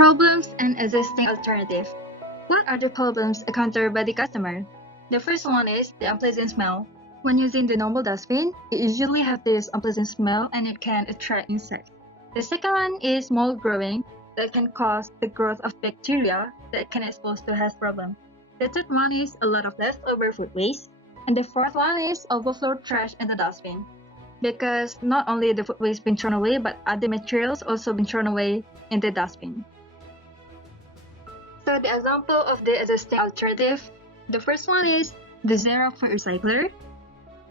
Problems and existing alternatives. What are the problems encountered by the customer? The first one is the unpleasant smell. When using the normal dustbin, it usually has this unpleasant smell and it can attract insects. The second one is mold growing that can cause the growth of bacteria that can expose to health problems. The third one is a lot of leftover food waste. And the fourth one is overflow trash in the dustbin. Because not only the food waste being thrown away, but other materials also being thrown away in the dustbin. So the example of the existing alternative, the first one is the Zero Food Recycler.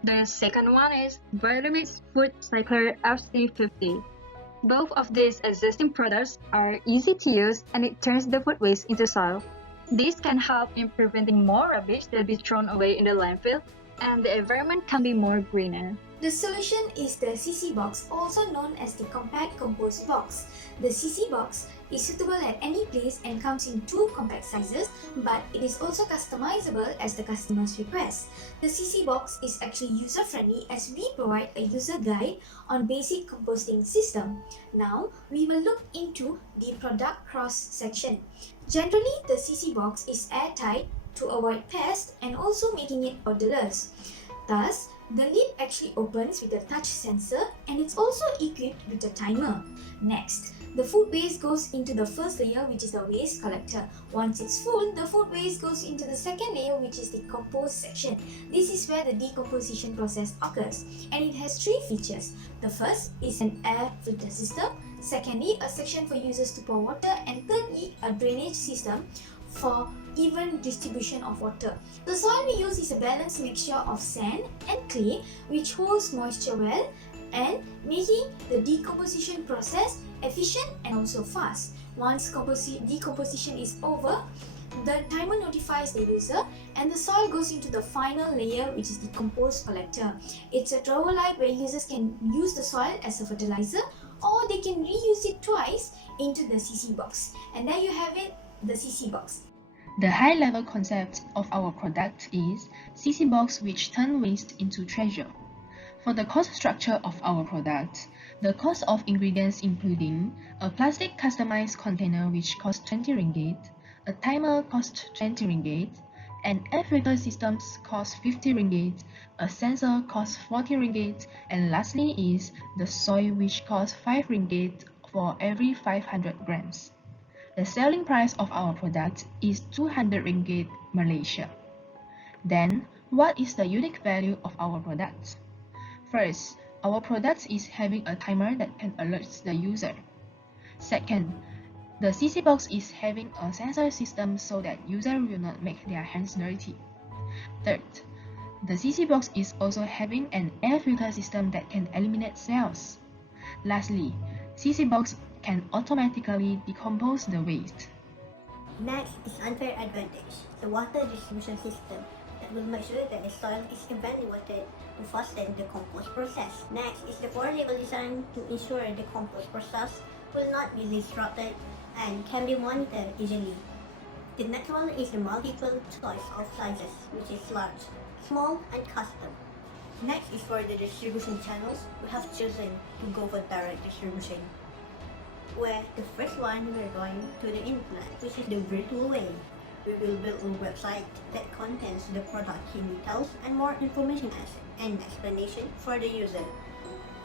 The second one is Vitamix Food Recycler FC50. Both of these existing products are easy to use and it turns the food waste into soil. This can help in preventing more rubbish that be thrown away in the landfill and the environment can be more greener. The solution is the CCBox, also known as the compact compost box. The CCBox is suitable at any place and comes in two compact sizes, but it is also customizable as the customer's request. The CCBox is actually user-friendly as we provide a user guide on basic composting system. Now, we will look into the product cross section. Generally, the CCBox is airtight to avoid pests and also making it odorless. Thus, the lid actually opens with a touch sensor and it's also equipped with a timer. Next, the food waste goes into the first layer, which is the waste collector. Once it's full, the food waste goes into the second layer, which is the compost section. This is where the decomposition process occurs and it has three features. The first is an air filter system, secondly, a section for users to pour water, and thirdly, a drainage system for even distribution of water. The soil we use is a balanced mixture of sand and clay which holds moisture well and making the decomposition process efficient and also fast. Once decomposition is over, the timer notifies the user and the soil goes into the final layer, which is the compost collector. It's a drawer light where users can use the soil as a fertilizer or they can reuse it twice into the CCBox. And there you have it, the CCBox. The high-level concept of our product is CCBox, which turn waste into treasure. For the cost structure of our product, the cost of ingredients including a plastic customized container which costs 20 ringgit, a timer costs 20 ringgit, an air filter systems costs 50 ringgit, a sensor costs 40 ringgit, and lastly is the soil which costs 5 ringgit for every 500 grams. The selling price of our product is 200 ringgit Malaysia. Then, what is the unique value of our product? First, our product is having a timer that can alert the user. Second, the CCBox is having a sensor system so that user will not make their hands dirty. Third, the CCBox is also having an air filter system that can eliminate smells. Lastly, CCBox can automatically decompose the waste. Next is unfair advantage, the water distribution system that will make sure that the soil is evenly watered to fasten the compost process. Next is the 4-level design to ensure the compost process will not be disrupted and can be monitored easily. The next one is the multiple choice of sizes, which is large, small, and custom. Next is for the distribution channels. We have chosen to go for direct distribution, where the first one we're going to the internet, which is the virtual way. We will build a website that contains the product key details and more information and explanation for the user.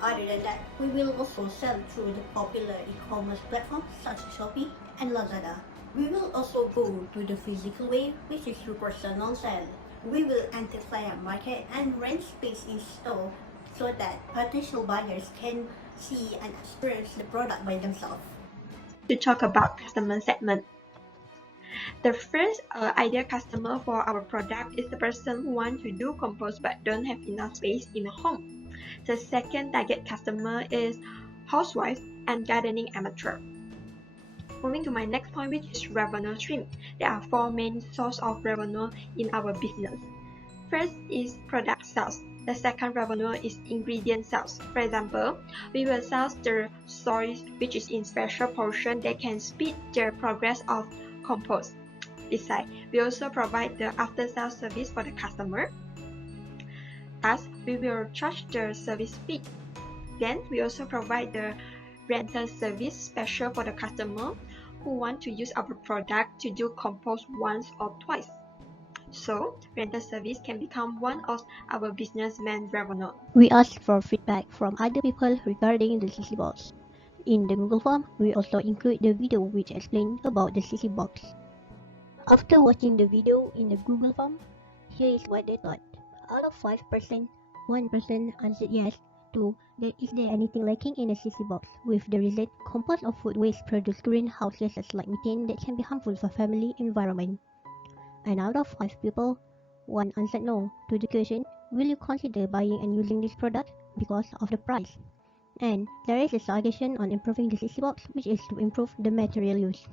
Other than that, we will also sell through the popular e-commerce platforms such as Shopee and Lazada. We will also go to the physical way, which is through personal sale. We will enter flyer market and rent space in store so that potential buyers can see and experience the product by themselves. To talk about customer segment. The first ideal customer for our product is the person who wants to do compost but don't have enough space in a home. The second target customer is housewife and gardening amateur. Moving to my next point, which is revenue stream. There are 4 main sources of revenue in our business. First is product sales. The second revenue is ingredient sales. For example, we will sell the soil which is in special portion that can speed the progress of compost. Besides, we also provide the after-sales service for the customer. Thus, we will charge the service fee. Then, we also provide the rental service special for the customer who want to use our product to do compost once or twice. So, rental service can become one of our business main revenue. We asked for feedback from other people regarding the CCBox. In the Google form, we also include the video which explains about the CCBox. After watching the video in the Google form, here is what they thought. Out of 5%, 1% answered yes to is there anything lacking in the CCBox, with the reason compost of food waste produce greenhouse gases like methane that can be harmful for family environment. And out of 5 people, 1 answered no to the question, will you consider buying and using this product because of the price? And there is a suggestion on improving the CCBox, which is to improve the material use.